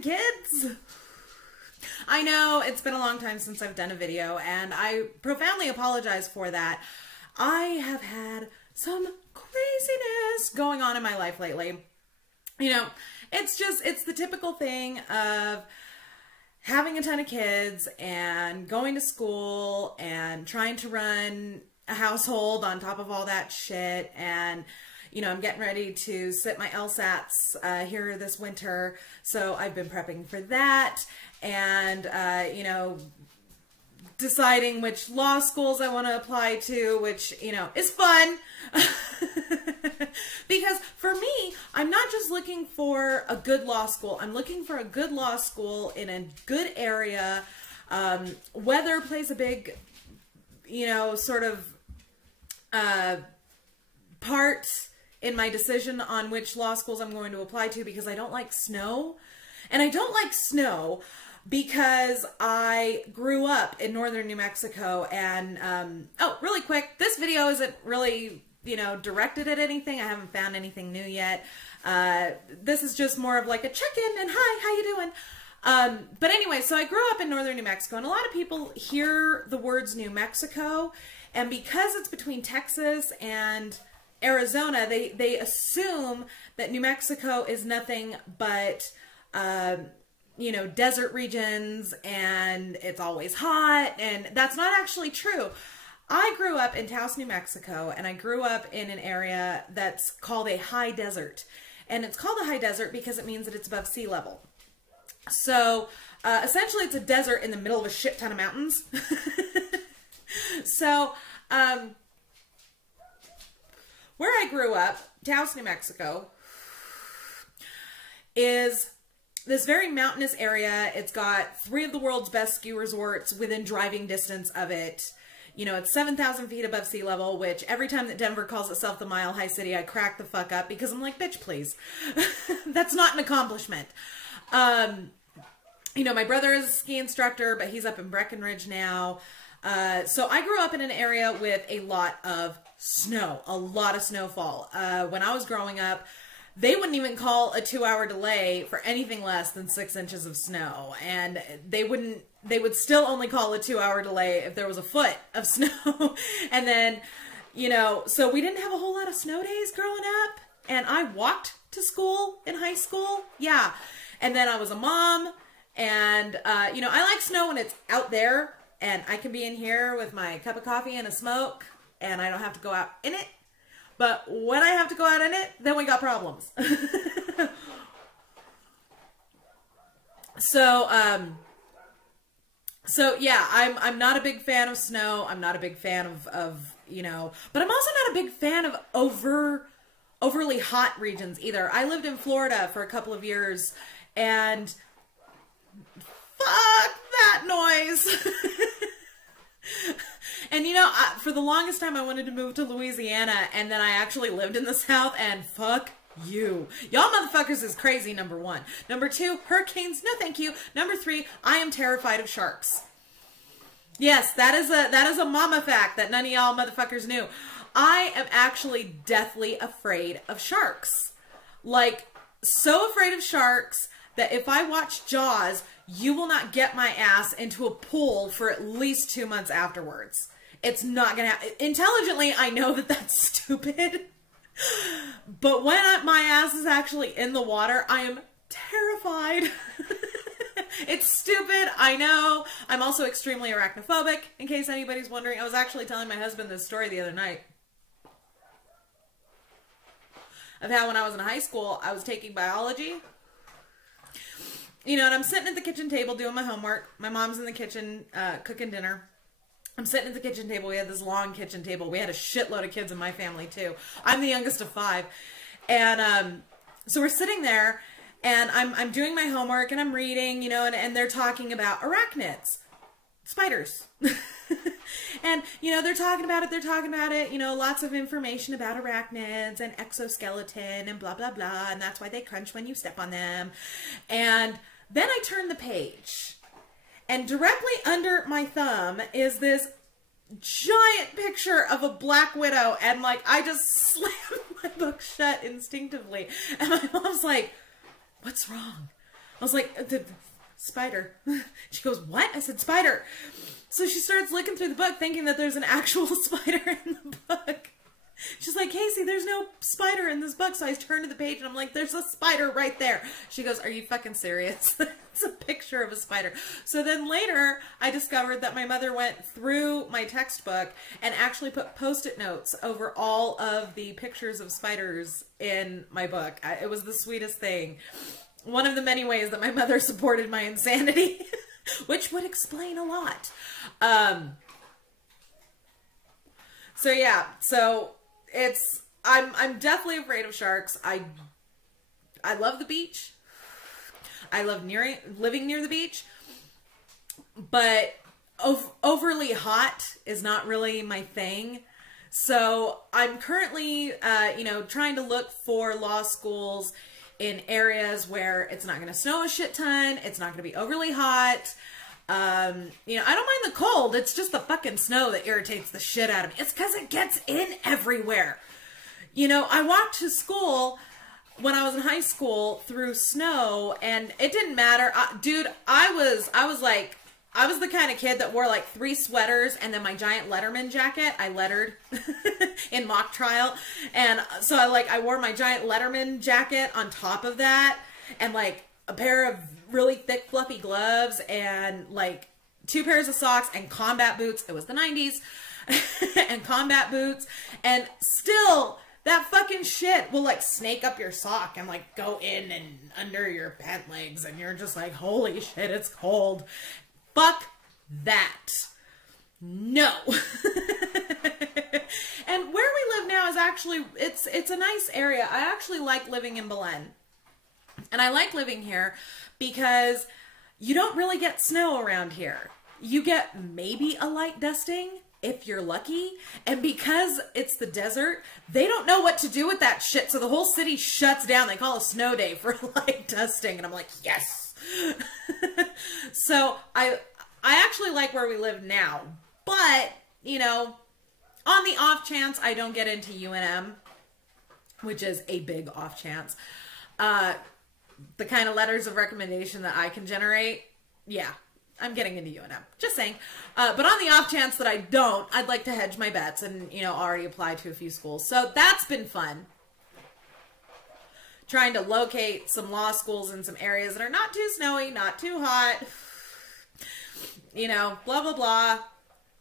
10 kids. I know it's been a long time since I've done a video, and I profoundly apologize for that. I have had some craziness going on in my life lately. You know, it's the typical thing of having a ton of kids and going to school and trying to run a household on top of all that shit. And, you know, I'm getting ready to sit my LSATs here this winter, so I've been prepping for that. And, you know, deciding which law schools I want to apply to, which, you know, is fun. Because for me, I'm not just looking for a good law school. I'm looking for a good law school in a good area. Weather plays a big, you know, sort of part in my decision on which law schools I'm going to apply to, because I don't like snow. And I don't like snow because I grew up in northern New Mexico. And, oh, really quick, this video isn't really, you know, directed at anything. I haven't found anything new yet. This is just more of like a check-in and hi, how you doing? But anyway, so I grew up in northern New Mexico, and a lot of people hear the words New Mexico, and because it's between Texas and Arizona, they assume that New Mexico is nothing but, you know, desert regions, and it's always hot, and that's not actually true. I grew up in Taos, New Mexico, and I grew up in an area that's called a high desert. And it's called a high desert because it means that it's above sea level. So, essentially it's a desert in the middle of a shit ton of mountains. So, where I grew up, Taos, New Mexico, is this very mountainous area. It's got 3 of the world's best ski resorts within driving distance of it. You know, it's 7,000 feet above sea level, which every time that Denver calls itself the Mile High City, I crack the fuck up because I'm like, bitch, please. That's not an accomplishment. You know, my brother is a ski instructor, but he's up in Breckenridge now. So I grew up in an area with a lot of snow, a lot of snowfall. When I was growing up, they wouldn't even call a 2-hour delay for anything less than 6 inches of snow. And they would still only call a 2-hour delay if there was a foot of snow. And then, you know, so we didn't have a whole lot of snow days growing up. And I walked to school in high school. Yeah. And then I was a mom. And, you know, I like snow when it's out there and I can be in here with my cup of coffee and a smoke and I don't have to go out in it. But when I have to go out in it, then we got problems. So yeah, I'm not a big fan of snow. I'm not a big fan of, you know, but I'm also not a big fan of overly hot regions either. I lived in Florida for a couple of years, and fuck that noise. And you know, for the longest time I wanted to move to Louisiana, and then I actually lived in the South, and fuck you. Y'all motherfuckers is crazy, number 1. Number 2, hurricanes, no thank you. Number 3, I am terrified of sharks. Yes, that is a mama fact that none of y'all motherfuckers knew. I am actually deathly afraid of sharks. Like, so afraid of sharks that if I watch Jaws, you will not get my ass into a pool for at least 2 months afterwards. It's not gonna happen. Intelligently, I know that that's stupid. But when my ass is actually in the water, I am terrified. It's stupid, I know. I'm also extremely arachnophobic, in case anybody's wondering. I was actually telling my husband this story the other night. Of how when I was in high school, I was taking biology. You know, and I'm sitting at the kitchen table doing my homework. My mom's in the kitchen cooking dinner. I'm sitting at the kitchen table. We had this long kitchen table. We had a shitload of kids in my family, too. I'm the youngest of 5. And so we're sitting there, and I'm doing my homework, and I'm reading, you know, and they're talking about arachnids. Spiders. And, you know, they're talking about it, you know, lots of information about arachnids and exoskeleton and blah, blah, blah, and that's why they crunch when you step on them. And then I turn the page, and directly under my thumb is this giant picture of a black widow, and, like, I just slammed my book shut instinctively. And my mom's like, what's wrong? I was like, spider. She goes, what? I said, spider. So she starts looking through the book thinking that there's an actual spider in the book. She's like, Casey, there's no spider in this book. So I turn to the page and I'm like, there's a spider right there. She goes, are you fucking serious? It's a picture of a spider. So then later I discovered that my mother went through my textbook and actually put Post-it notes over all of the pictures of spiders in my book. It was the sweetest thing. One of the many ways that my mother supported my insanity, which would explain a lot. So yeah, so I'm definitely afraid of sharks. I love the beach. I love living near the beach, but overly hot is not really my thing. So I'm currently, trying to look for law schools in areas where it's not going to snow a shit ton. It's not going to be overly hot. I don't mind the cold. It's just the fucking snow that irritates the shit out of me. It's because it gets in everywhere. I walked to school when I was in high school through snow, and it didn't matter. Dude, I was the kind of kid that wore like 3 sweaters and then my giant Letterman jacket. I lettered in mock trial. And so I wore my giant Letterman jacket on top of that, and like a pair of really thick fluffy gloves and like 2 pairs of socks and combat boots. It was the 90s. And combat boots, and still that fucking shit will like snake up your sock and like go in and under your pant legs, and you're just like, holy shit, it's cold. Fuck that. No. And where we live now is actually, it's a nice area. I actually like living in Belen. And I like living here because you don't really get snow around here. You get maybe a light dusting if you're lucky. And because it's the desert, they don't know what to do with that shit. So the whole city shuts down. They call a snow day for light dusting. And I'm like, yes. So I actually like where we live now. But, on the off chance I don't get into UNM, which is a big off chance, the kind of letters of recommendation that I can generate, yeah, I'm getting into UNM. Just saying. But on the off chance that I don't, I'd like to hedge my bets and, already apply to a few schools. So that's been fun. Trying to locate some law schools in some areas that are not too snowy, not too hot. Blah, blah, blah.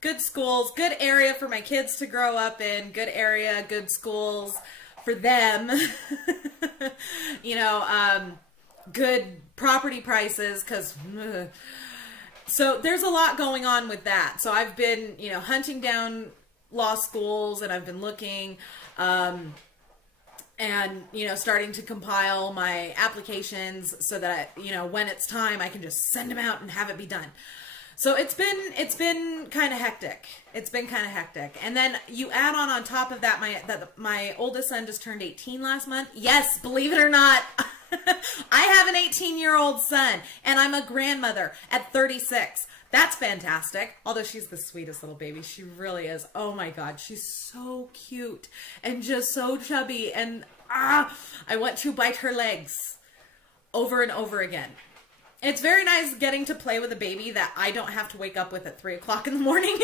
Good schools, good area for my kids to grow up in, good area, good schools for them. Good property prices, because so there's a lot going on with that. So I've been, hunting down law schools, and I've been looking, and, starting to compile my applications so that, when it's time, I can just send them out and have it be done. So it's been kind of hectic. It's been kind of hectic. And then you add on top of that, my oldest son just turned 18 last month. Yes, believe it or not, I have an 18-year-old son, and I'm a grandmother at 36. That's fantastic. Although she's the sweetest little baby. She really is. Oh my God. She's so cute and just so chubby. And I want to bite her legs over and over again. It's very nice getting to play with a baby that I don't have to wake up with at 3 o'clock in the morning.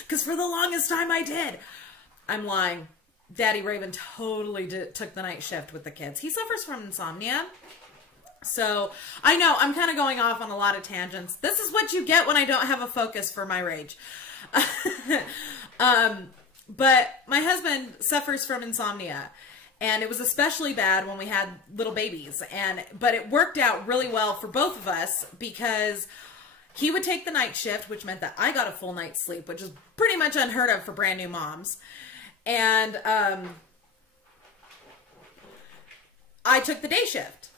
Because for the longest time I did. I'm lying. Daddy Raven totally took the night shift with the kids. He suffers from insomnia. So I know I'm kind of going off on a lot of tangents. This is what you get when I don't have a focus for my rage. But my husband suffers from insomnia. And it was especially bad when we had little babies. But it worked out really well for both of us because he would take the night shift, which meant that I got a full night's sleep, which is pretty much unheard of for brand new moms. And I took the day shift,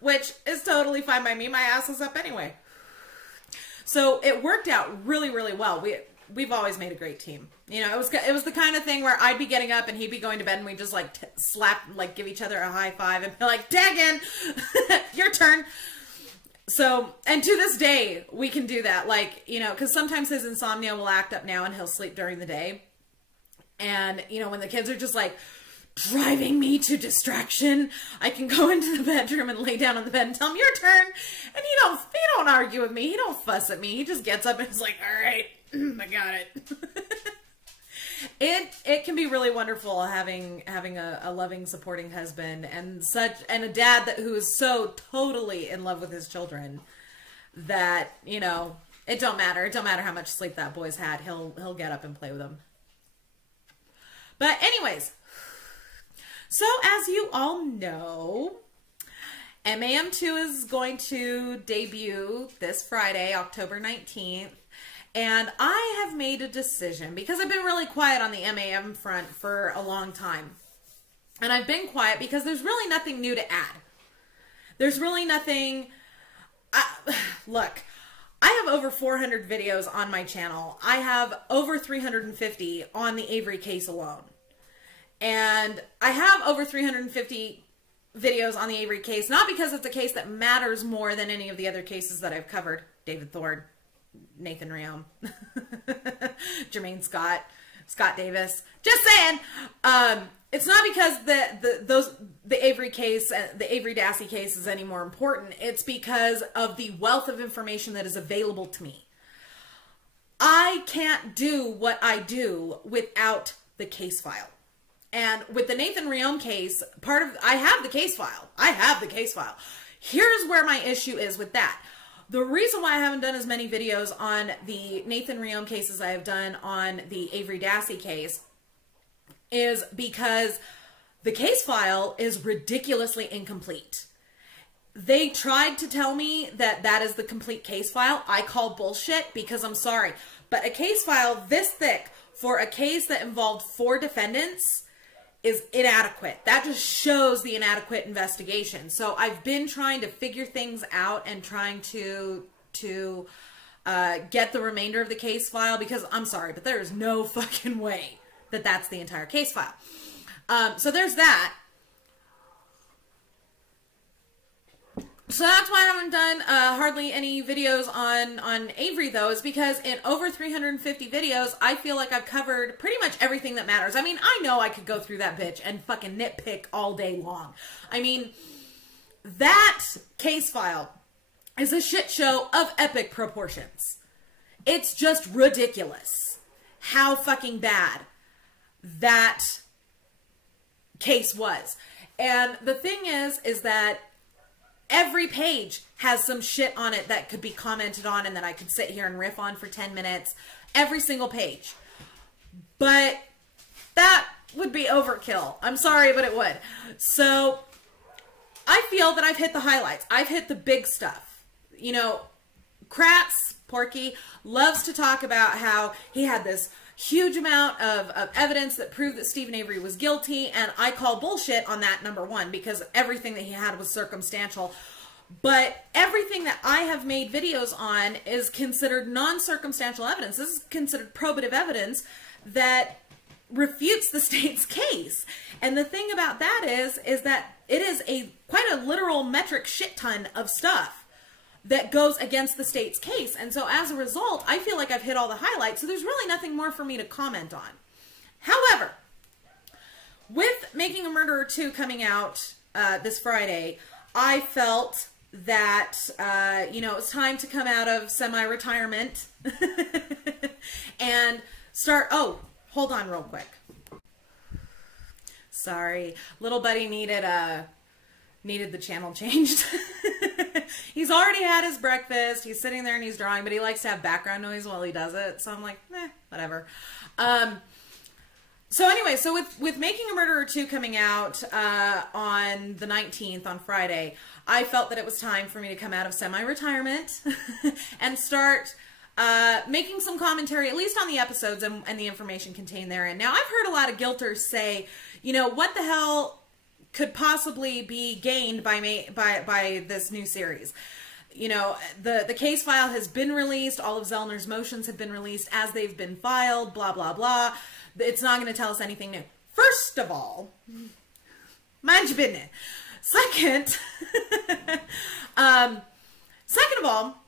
which is totally fine by me. My ass is up anyway. So it worked out really, really well. We've always made a great team. It was the kind of thing where I'd be getting up and he'd be going to bed, and we'd just like give each other a high five and be like, Daggin, your turn. So, and to this day, we can do that. Because sometimes his insomnia will act up now and he'll sleep during the day. And, when the kids are just like driving me to distraction. I can go into the bedroom and lay down on the bed and tell him, your turn. And he don't argue with me. He don't fuss at me. He just gets up and is like, all right, I got it. It can be really wonderful having a loving, supporting husband and a dad who is so totally in love with his children that, you know, it don't matter. It don't matter how much sleep that boy's had. He'll get up and play with them. But anyways, so as you all know, MAM2 is going to debut this Friday, October 19th. And I have made a decision, because I've been really quiet on the MAM front for a long time. And I've been quiet because there's really nothing new to add. There's really nothing... Look, I have over 400 videos on my channel. I have over 350 on the Avery case alone. And I have over 350 videos on the Avery case, not because it's a case that matters more than any of the other cases that I've covered. David Thorne, Nathan Reaume, Jermaine Scott, Scott Davis. Just saying. It's not because the Avery case, the Avery Dassey case is any more important. It's because of the wealth of information that is available to me. I can't do what I do without the case file. And with the Nathan Reaume case, I have the case file. I have the case file. Here's where my issue is with that. The reason why I haven't done as many videos on the Nathan Reaume case as I have done on the Avery Dassey case is because the case file is ridiculously incomplete. They tried to tell me that that is the complete case file. I call bullshit because I'm sorry. But a case file this thick for a case that involved 4 defendants is inadequate. That just shows the inadequate investigation. So I've been trying to figure things out and trying to get the remainder of the case file, because I'm sorry, but there is no fucking way that that's the entire case file. So there's that. So that's why I haven't done hardly any videos on Avery, though, is because in over 350 videos, I feel like I've covered pretty much everything that matters. I mean, I know I could go through that bitch and fucking nitpick all day long. I mean, that case file is a shit show of epic proportions. It's just ridiculous how fucking bad that case was. And the thing is that every page has some shit on it that could be commented on and that I could sit here and riff on for 10 minutes. Every single page. But that would be overkill. I'm sorry, but it would. So I feel that I've hit the highlights. I've hit the big stuff. You know, Kratz, Porky, loves to talk about how he had this huge amount of evidence that proved that Steven Avery was guilty, and I call bullshit on that, number one, because everything that he had was circumstantial. But everything that I have made videos on is considered non-circumstantial evidence. This is considered probative evidence that refutes the state's case. And the thing about that is that it is quite a literal metric shit ton of stuff that goes against the state's case. And so as a result, I feel like I've hit all the highlights, so there's really nothing more for me to comment on. However, with Making a Murderer 2 coming out this Friday, I felt that, you know, it's time to come out of semi-retirement and start... Oh, hold on real quick. Sorry. Little buddy needed the channel changed. He's already had his breakfast. He's sitting there and he's drawing, but he likes to have background noise while he does it. So I'm like, whatever. So anyway, so with Making a Murderer 2 coming out on the 19th, on Friday, I felt that it was time for me to come out of semi-retirement and start making some commentary, at least on the episodes and the information contained therein. Now, I've heard a lot of guilters say, you know, what the hell could possibly be gained by this new series. You know, the case file has been released. All of Zellner's motions have been released as they've been filed, blah, blah, blah. It's not going to tell us anything new. First of all, mind your business. Second, second of all,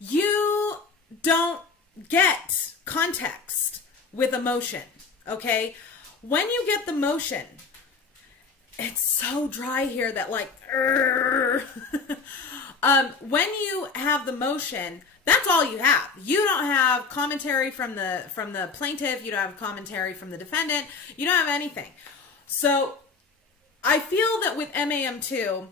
you don't get context with emotion, okay? when you get the motion, it's so dry here that like, when you have the motion, that's all you have. You don't have commentary from the plaintiff. You don't have commentary from the defendant. You don't have anything. So I feel that with MAM2,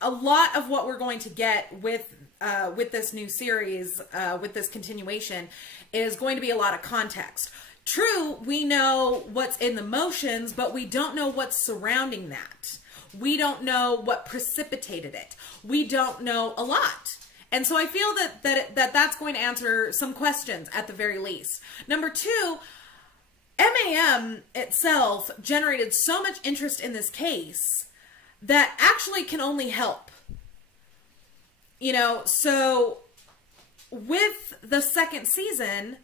a lot of what we're going to get with this new series, with this continuation, is going to be a lot of context. True, we know what's in the motions, but we don't know what's surrounding that. We don't know what precipitated it. We don't know a lot. And so I feel that's going to answer some questions at the very least. Number two, MAM itself generated so much interest in this case that actually can only help. You know, so with the second season,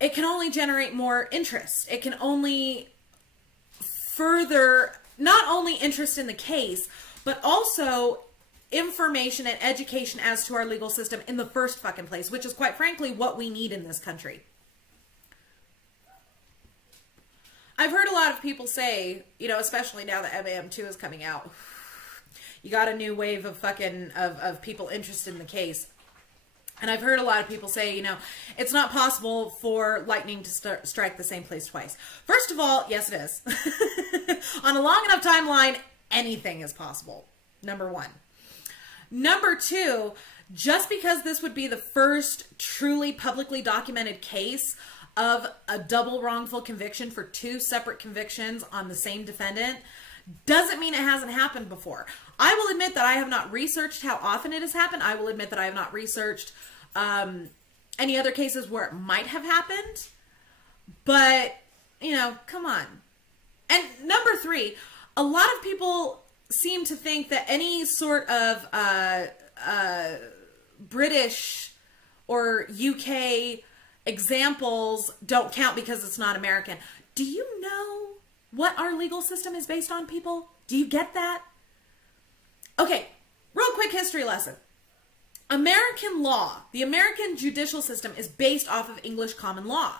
it can only generate more interest. It can only further not only interest in the case, but also information and education as to our legal system in the first fucking place, which is quite frankly what we need in this country. I've heard a lot of people say, you know, especially now that MAM2 is coming out, you got a new wave of fucking, of people interested in the case. And I've heard a lot of people say, you know, it's not possible for lightning to strike the same place twice. First of all, yes, it is. On a long enough timeline, anything is possible. Number one. Number two, just because this would be the first truly publicly documented case of a double wrongful conviction for two separate convictions on the same defendant doesn't mean it hasn't happened before. I will admit that I have not researched how often it has happened. I will admit that I have not researched any other cases where it might have happened. But, you know, come on. And number three, a lot of people seem to think that any sort of British or UK examples don't count because it's not American. Do you know what our legal system is based on, people? Do you get that? Okay, real quick history lesson. American law, the American judicial system, is based off of English common law.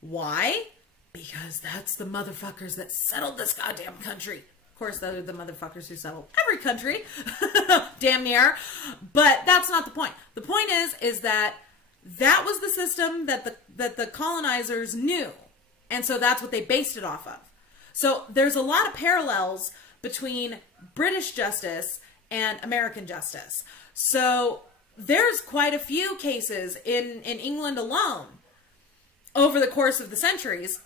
Why? Because that's the motherfuckers that settled this goddamn country. Of course, those are the motherfuckers who settled every country. Damn near. But that's not the point. The point is that that was the system that the colonizers knew. And so that's what they based it off of. So there's a lot of parallels between British justice and American justice. So there's quite a few cases in England alone over the course of the centuries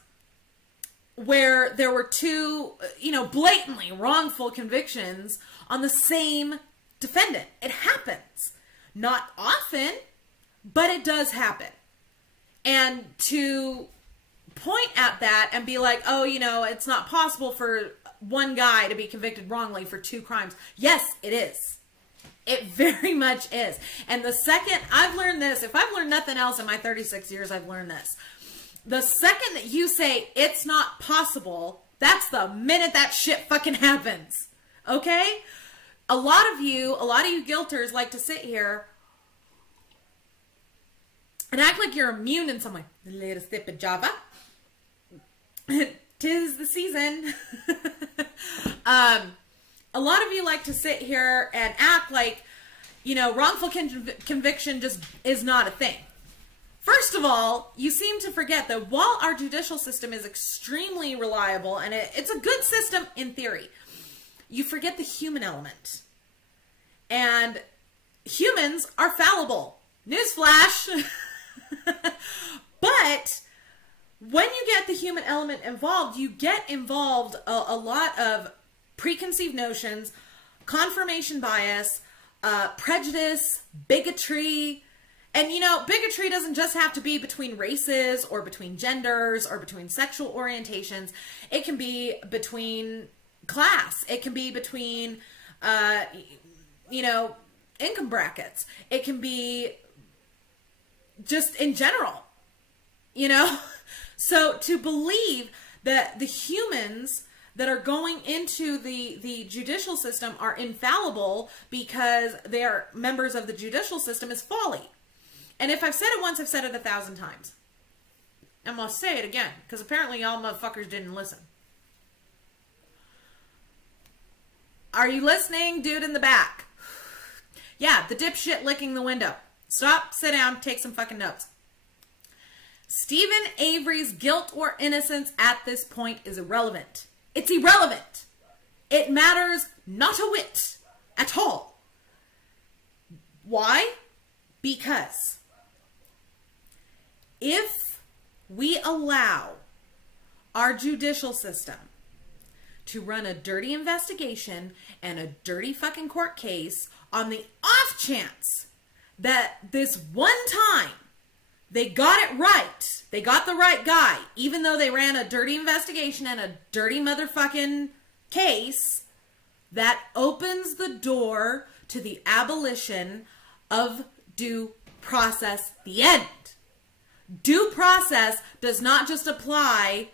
where there were two, you know, blatantly wrongful convictions on the same defendant. It happens. Not often, but it does happen. And to point at that and be like, oh, you know, it's not possible for one guy to be convicted wrongly for two crimes. Yes, it is. It very much is. And the second I've learned this, if I've learned nothing else in my 36 years, I've learned this. The second that you say it's not possible, that's the minute that shit fucking happens. Okay? A lot of you guilters like to sit here and act like you're immune in some way. The latest sip of Java. 'Tis the season. A lot of you like to sit here and act like, you know, wrongful conviction just is not a thing. First of all, you seem to forget that while our judicial system is extremely reliable and it's a good system in theory, you forget the human element. And humans are fallible. Newsflash! But when you get the human element involved, you get involved a lot of preconceived notions, confirmation bias, prejudice, bigotry. And, you know, bigotry doesn't just have to be between races or between genders or between sexual orientations. It can be between class. It can be between, you know, income brackets. It can be just in general, you know? So to believe that the humans that are going into the judicial system are infallible because they are members of the judicial system is folly. And if I've said it once, I've said it 1,000 times. I'm going to say it again, because apparently y'all motherfuckers didn't listen. Are you listening, dude in the back? Yeah, the dipshit licking the window. Stop, sit down, take some fucking notes. Stephen Avery's guilt or innocence at this point is irrelevant. It's irrelevant. It matters not a whit at all. Why? Because if we allow our judicial system to run a dirty investigation and a dirty fucking court case on the off chance that this one time they got it right, they got the right guy, even though they ran a dirty investigation and a dirty motherfucking case, that opens the door to the abolition of due process, the end. Due process does not just apply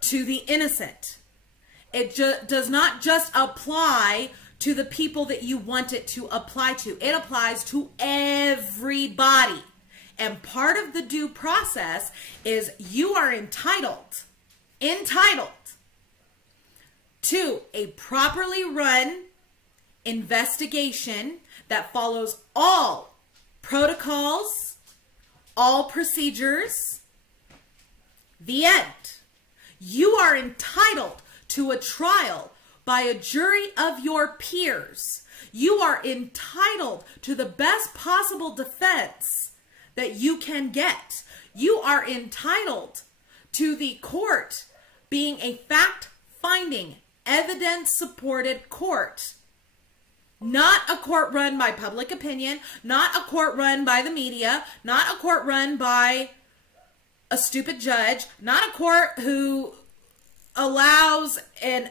to the innocent. It does not just apply to the people that you want it to apply to. It applies to everybody. And part of the due process is you are entitled to a properly run investigation that follows all protocols, all procedures. The end. You are entitled to a trial by a jury of your peers. You are entitled to the best possible defense that you can get. You are entitled to the court being a fact-finding, evidence-supported court. Not a court run by public opinion, not a court run by the media, not a court run by a stupid judge, not a court who allows an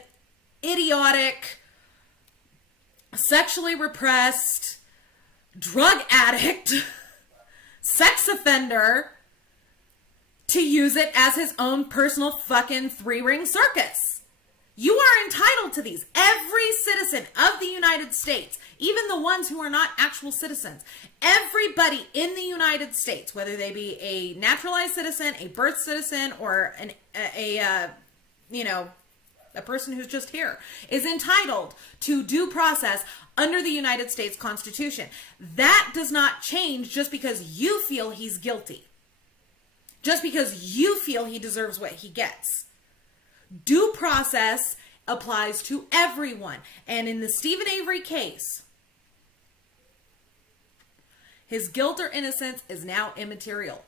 idiotic, sexually repressed, drug addict, sex offender to use it as his own personal fucking three-ring circus. You are entitled to these. Every citizen of the United States, even the ones who are not actual citizens, everybody in the United States, whether they be a naturalized citizen, a birth citizen, or a person who's just here, is entitled to due process under the United States Constitution. That does not change just because you feel he's guilty. Just because you feel he deserves what he gets. Due process applies to everyone. And in the Stephen Avery case, his guilt or innocence is now immaterial.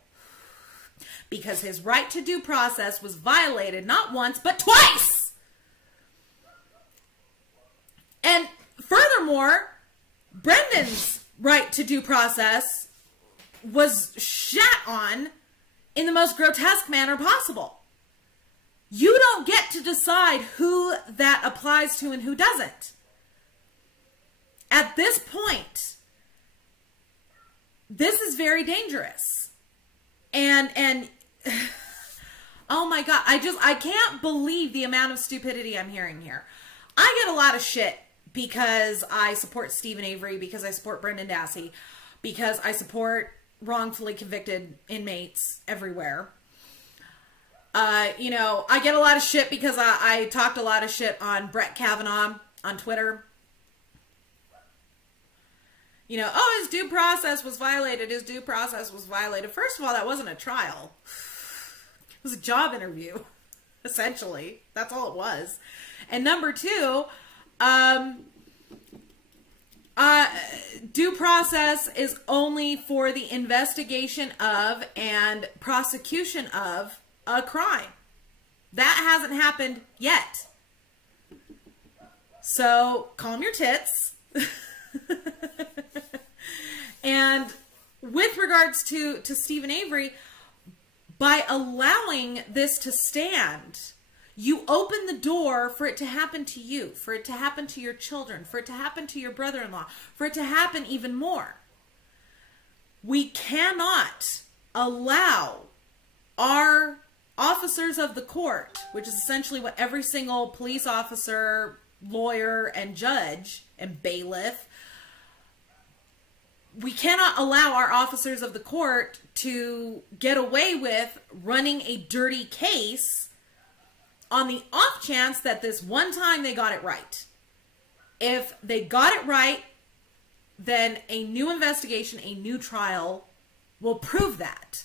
Because his right to due process was violated not once, but twice! And furthermore, Brendan's right to due process was shat on in the most grotesque manner possible. You don't get to decide who that applies to and who doesn't. At this point, this is very dangerous. And oh my God, I can't believe the amount of stupidity I'm hearing here. I get a lot of shit because I support Stephen Avery, because I support Brendan Dassey, because I support wrongfully convicted inmates everywhere. I get a lot of shit because I talked a lot of shit on Brett Kavanaugh on Twitter. Oh, his due process was violated. His due process was violated. First of all, that wasn't a trial. It was a job interview, essentially. That's all it was. And number two, due process is only for the investigation of and prosecution of a crime. That hasn't happened yet. So calm your tits. And with regards to Stephen Avery, by allowing this to stand, you open the door for it to happen to you, for it to happen to your children, for it to happen to your brother-in-law, for it to happen even more. We cannot allow our officers of the court, which is essentially what every single police officer, lawyer, and judge, and bailiff we cannot allow our officers of the court to get away with running a dirty case on the off chance that this one time they got it right. If they got it right, then a new investigation, a new trial will prove that.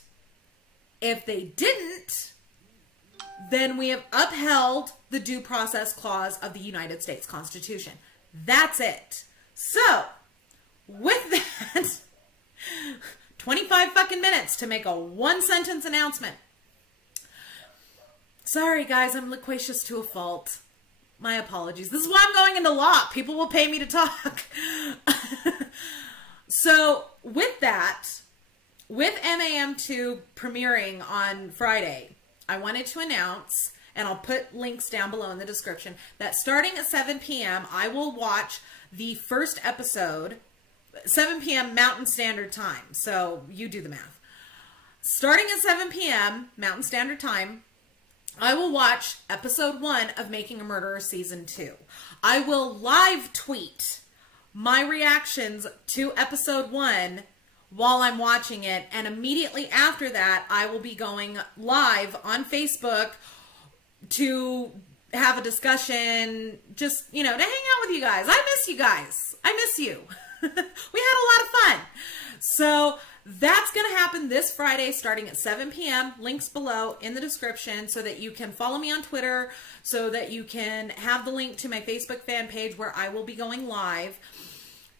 If they didn't, then we have upheld the due process clause of the United States Constitution. That's it. So, with that, 25 fucking minutes to make a one-sentence announcement. Sorry, guys, I'm loquacious to a fault. My apologies. This is why I'm going into law. People will pay me to talk. So, with that, with MAM2 premiering on Friday, I wanted to announce, and I'll put links down below in the description, that starting at 7 p.m., I will watch the first episode, 7 p.m. Mountain Standard Time. So, you do the math. Starting at 7 p.m. Mountain Standard Time, I will watch episode 1 of Making a Murderer season 2. I will live tweet my reactions to episode 1 while I'm watching it, and immediately after that, I will be going live on Facebook to have a discussion, just, you know, to hang out with you guys. I miss you guys. I miss you. We had a lot of fun. So that's going to happen this Friday starting at 7 p.m. Links below in the description so that you can follow me on Twitter, so that you can have the link to my Facebook fan page where I will be going live.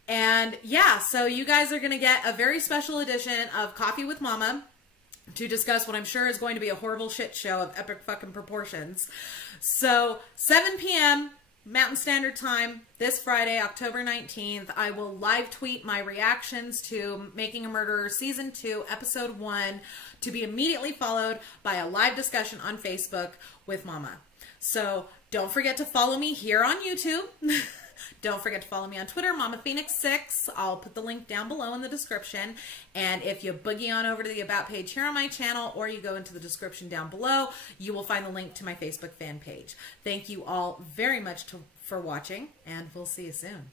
And yeah, so you guys are going to get a very special edition of Coffee with Mama to discuss what I'm sure is going to be a horrible shit show of epic fucking proportions. So 7 p.m. Mountain Standard Time this Friday, October 19th, I will live tweet my reactions to Making a Murderer Season 2, Episode 1, to be immediately followed by a live discussion on Facebook with Mama. So don't forget to follow me here on YouTube. Don't forget to follow me on Twitter, Mama Phoenix 6. I'll put the link down below in the description. And if you boogie on over to the About page here on my channel, or you go into the description down below, you will find the link to my Facebook fan page. Thank you all very much for watching, and we'll see you soon.